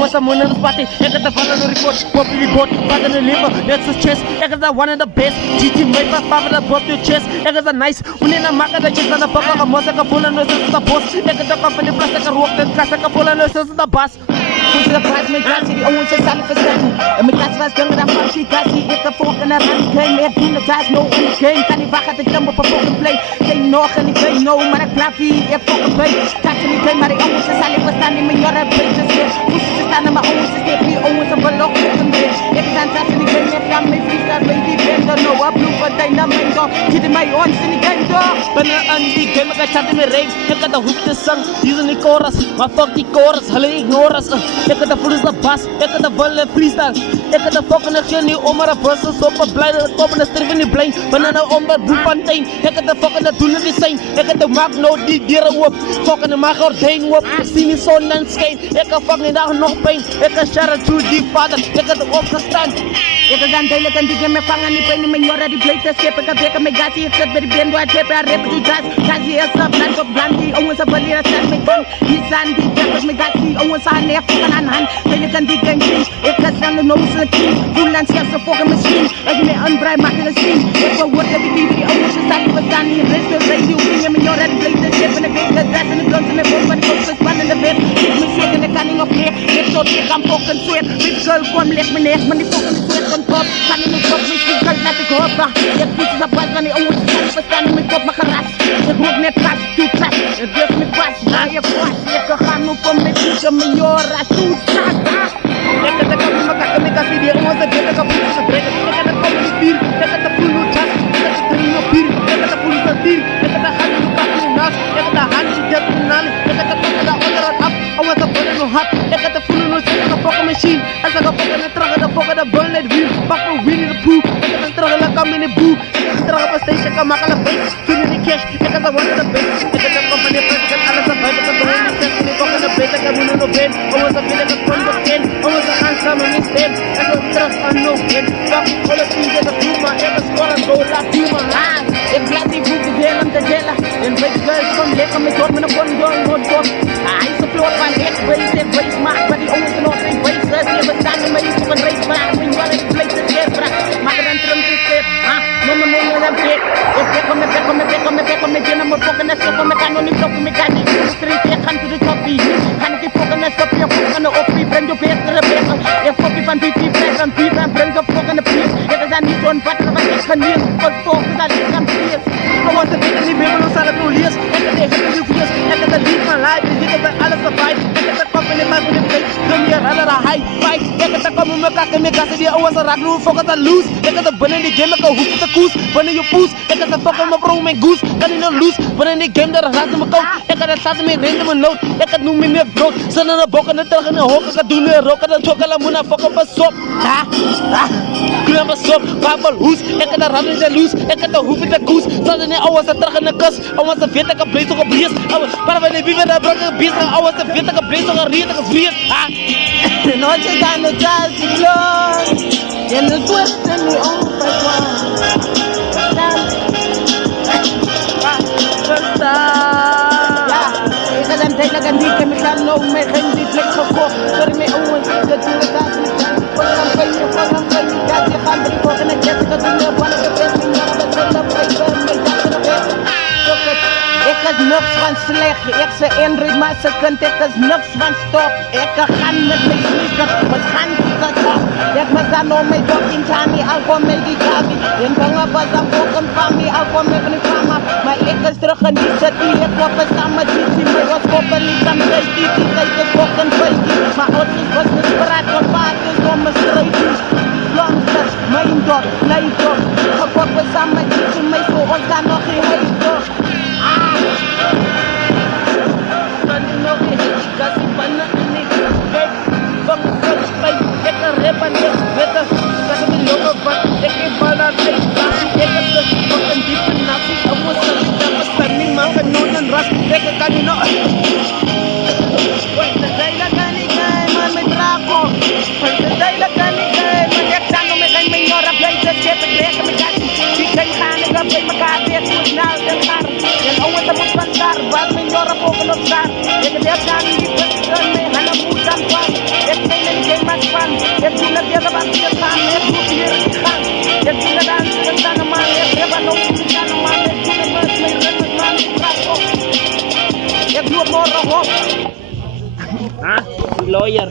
was a moon in the party. I got the fun on the report, poppy report, but in the liver, that's the chest. I got the one of the best. GT made my father brought your chest. I got the nice, when in a market, I just on the fuck of a mosaic full and nurses the boss. I got the company plus like a rock and classic full and nurses the bus. Who's the price? My class, the owns a salad for seven. And my class was younger than Frankie Cassie. It's a fork and a run game. They do the task, no one game. Can you back at the jump of a fucking play? They know, and they say no, man, a clappy, a fucking play. Catching the game, my owns a salad for standing in your place. Who's the stand of my own system? He owns a block. It's fantastic. The game, if I'm a freestyle, baby, bend or no, a blue for dynamite. Get my own in the game, dog. But now, the game, I got me rain. I got the hook the song, using the chorus. My fuck the chorus, hello, ignore us. I got the foot is the bus, I got the ball and freestyle. I got the fucking action, you Omar versus Sopa blind, open the street in the blind. Banana Omar Bufantain, I got the fucking tuna design. I got the mark no deer whoop, fucking the mark or dang whoop. See me so landscape, I got fucking down no pain. I got share a true deep father, I got the off the stand. I got the daily can dig me fang and pain when you're ready play the escape. I got me gatti, except very bend, I tape, I rip to jazz. Kazi is up, land of Blandy, almost a bully, I said me gun. He's Sandy, Jack, me gatti, almost a neck, and hand. Then you can dig and see, it cuts down the nose of the team. Full and steps a fucking machine, like me unbright market the scene. If I would have been the almost a sally for Danny, and rest of the radio, bring him in your ready play the ship and the great dress and the guns and the boat, but the folks is running the bed. Keep me shaking the canning of hair, get so thick, I'm fucking sweat. Big girl, come left me neck, money fucking sweat on top. Canning the top, me speak, I'll not go up. Get pieces of buzz, money almost a sally for standing me top, my harass. The group net pass, two traps, it gives me pass, now you're fast. If I can't move from me, teacher me your ass, two traps. I got the company, I got the city, I want to get the company, I got the company beer, I got the full of chest, I got the three of beer, I got the full of beer, I got the hand of company nuts, I got the hand of jet nal, I got the company under a top, I want to put in a hot, I got the full of nuts, I got the fucking machine, I got the fucking truck, I got the fucking bullet wheel, back of wheel in the poop, I got the truck, I got the boo, I got the truck of a station, I got the base, give me the cash, I got the one of the base, I got the company, I got the other side, I got the one of the test, I got the base, I got the bed, I was a village of Condokin, I was a handsome and instead, I got trust and no kid, fuck all the things that the Puma, ever score and go like Puma, if Gladdy book is there on the jailer, and big girls come here, come and talk, and I'm going to go, I used to float my head, race mark, but he always not in race, never stand in my use to race, but I mean, you're in place to get, but my grandparents is there, no, I'm here, if they come again, I'm a fucking ass, I'm a can only talk to me, can you street, I come to the top, can keep fucking ass up, you're fucking up, bring your face to the paper, if fucking fan, people, and people, and bring your fucking place, if there's any son, but I'm a can use, for focus, I can see it. I want to be in the middle of the police, and they have to use, and they leave my life, and they get all of the fight, and the company, my place, come here, rather a high fight, and the company, I was a raglu, focus and lose, and the bunny in the game, like a hook of the goose, bunny your poos, and the fucking of Rome and goose, and you know lose, but in the game that has them a coat, and the Saturday random note, and the new minute growth, son of a book and the truck and the hawk, and the duna, rock and the chocolate, fuck up a soap, grab a soap, papa loose, and the running the loose, and the hoof of the goose, suddenly I was a truck and a cuss, I was a vet like a blaze of a breeze, but when they be with a broken beast, I was a vet like a blaze of a reed, like a weird, Noche dando jazz y blues, en el twist en mi hombre, Taylor can be chemical, no me handy flex of course. Sorry, me always get to the task. When I'm paying, got your family walking a jet to the one of the best things on the celebration. Ik is niks van slecht, ik ze inreed, maar ze kunt, ik is niks van stop. Ik gaan met mijn sneakers, we gaan die op. Ik me dan om mijn dog in Tani, alcohol met die Javi. In Tonga was dan ook een familie, alcohol met een fama. Maar ik is terug en die zit die, ik word samen die zie mij was koppen, niet aan mij die tijd is ook een feitje. Maar als ik was niet spraat, wat vaak is om mijn strijdje. Blondjes, mijn dog, nee dog. Gekort we samen die zie mij voor ons dan nog geen heet dog. Ik heb daar niet ya ka ba ya ka me du ya ka ya ka dan sa tan man ya ba no ni tan man ya ka ba me ren man trapo ya du mo ro ho Ha? Si lawyer.